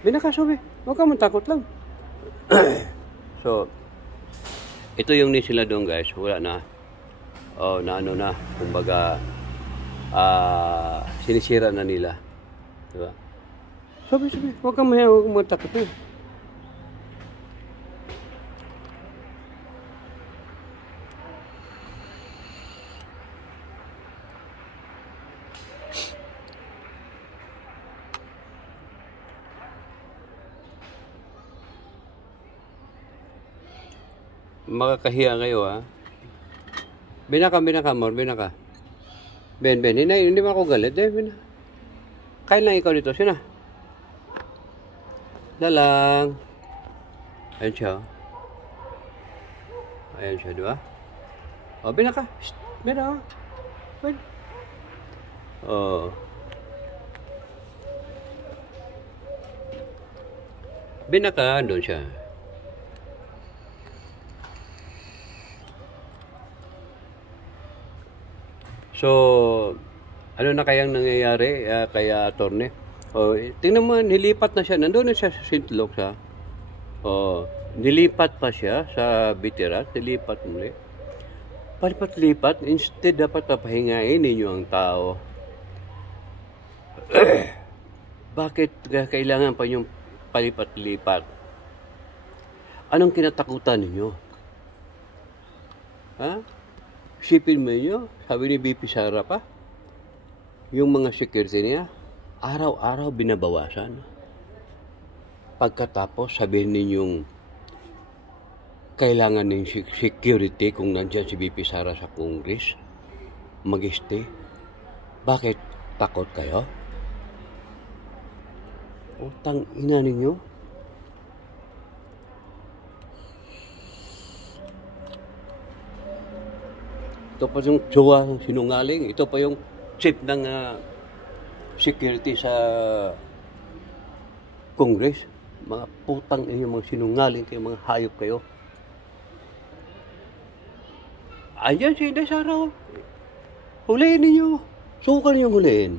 Binakasabi. Huwag ka matakot lang. So, ito yung ni sila doon guys. Wala na. Oh, na ano na. Kumbaga, sinisira na nila. Diba? Sabi. Huwag kang matakot eh. Makakahiya kayo ha. Binaka, amor, binaka. Ben, hindi mo ako galit eh. Kain lang ikaw dito, sina. Dalang. Ayan siya. Ayan siya, diba? O, binaka. Shh, binaka. Ben. O. Binaka, doon siya. So, ano na kayang nangyayari kaya Attorney? Oh, tingnan mo, nilipat na siya. Nandoon na siya sa St. Luke's ha. Oh, nilipat pa siya sa Bitirat. Nilipat muli. Palipat-lipat. Instead, dapat papahingain ninyo ang tao. Bakit kailangan pa yung palipat-lipat? Anong kinatakutan ninyo? Ha? Isipin mo nyo, sabi ni BP Sara pa, yung mga security niya, araw-araw binabawasan. Pagkatapos, sabihin ninyong kailangan ng security kung nandyan si BP Sara sa Congress, mag-stay. Bakit? Takot kayo? Utang ina ninyo? Ito pa yung jowa ng sinungaling. Ito pa yung chief ng security sa Congress. Mga putang inyo, mga sinungaling kayo, mga hayop kayo. Ayan si Inday Sara. Huliin ninyo. Sukan niyo huliin.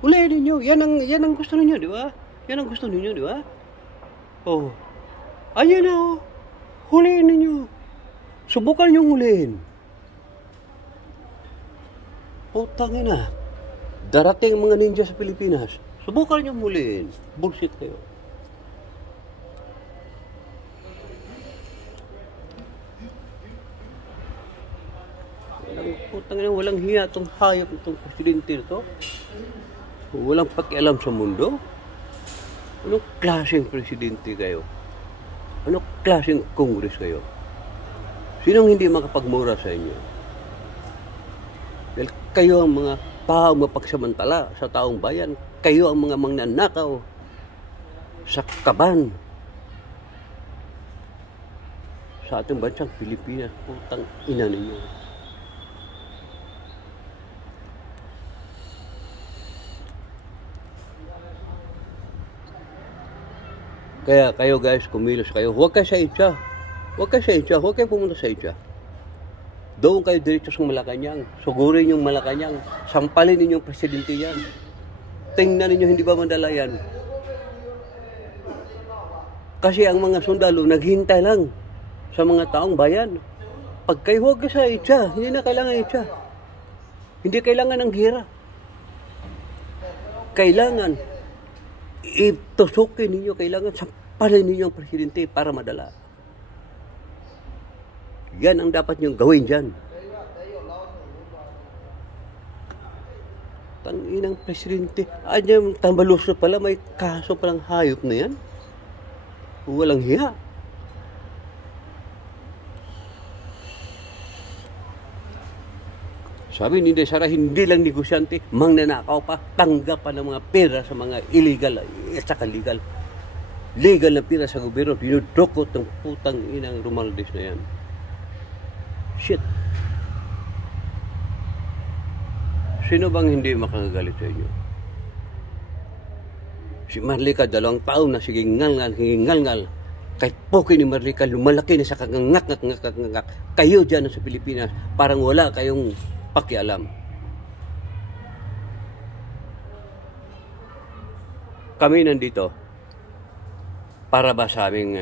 Huliin ninyo. Yan ang gusto ninyo, di ba? Yan ang gusto ninyo, di ba? Oh. Ayan na, oh. Huliin ninyo. Subukan niyo huliin. Putang ina. Darating mga ninja sa Pilipinas. Subukan niyo huliin. Bullshit kayo. Putang ina, walang hiya itong hayop itong presidente nito. Walang pakialam sa mundo. Anong klaseng presidente kayo? Anong klaseng Congress kayo? Sinong hindi makapagmura sa inyo? Dahil kayo ang mga tao mapagsamantala sa taong bayan. Kayo ang mga magnanakaw sa kaban sa ating bansang Pilipinas. Putang ina ninyo. Kaya kayo guys, kumilos kayo. Huwag kayo sa Itza. Huwag kayo sa Itza. Huwag kayo pumunta sa Itza. Doon kayo diretso sa Malacanang. Sugurin yung Malacanang. Sampalin ninyong presidente yan. Tingnan ninyo, hindi ba mandala yan? Kasi ang mga sundalo naghintay lang sa mga taong bayan. Pag kayo huwag sa Itza, hindi na kailangan Itza. Hindi kailangan ng gira. Kailangan itusukin ninyo, kailangan sampalin ninyo ang presidente para madala. Yan ang dapat niyong gawin dyan. Tanginang presidente. Anyang tambaluso pala, may kaso palang hayop na yan. Walang hiya. Sabi ni Inday Sara, hindi lang negosyante, mangnanakaw pa, tanggap pa ng mga pera sa mga illegal at saka legal. Legal na pera sa gobyerno, pinudukot ng putang inang Romualdez na yan. Shit. Sino bang hindi makakagalit sa inyo? Si Marlica, 2 taon na sige ngal-ngal. Kahit poke ni Marlica, lumalaki na sa kagangak. Kayo dyan sa Pilipinas, parang wala kayong pakialam. Kami nandito Para ba sa aming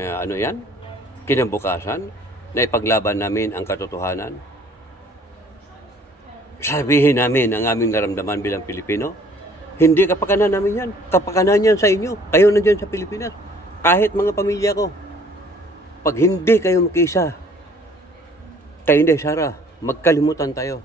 kinabukasan na ipaglaban namin ang katotohanan? Sabihin namin ang aming naramdaman bilang Pilipino? Hindi kapakanan namin yan. Kapakanan yan sa inyo. Kayo nandyan sa Pilipinas. Kahit mga pamilya ko. Pag hindi kayo magkaisa, kay Inday Sara, magkalimutan tayo.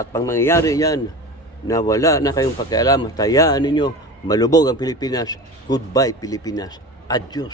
At pang mangyayari yan, na wala na kayong pakialam, tayaan ninyo, malubog ang Pilipinas. Goodbye, Pilipinas. Adios.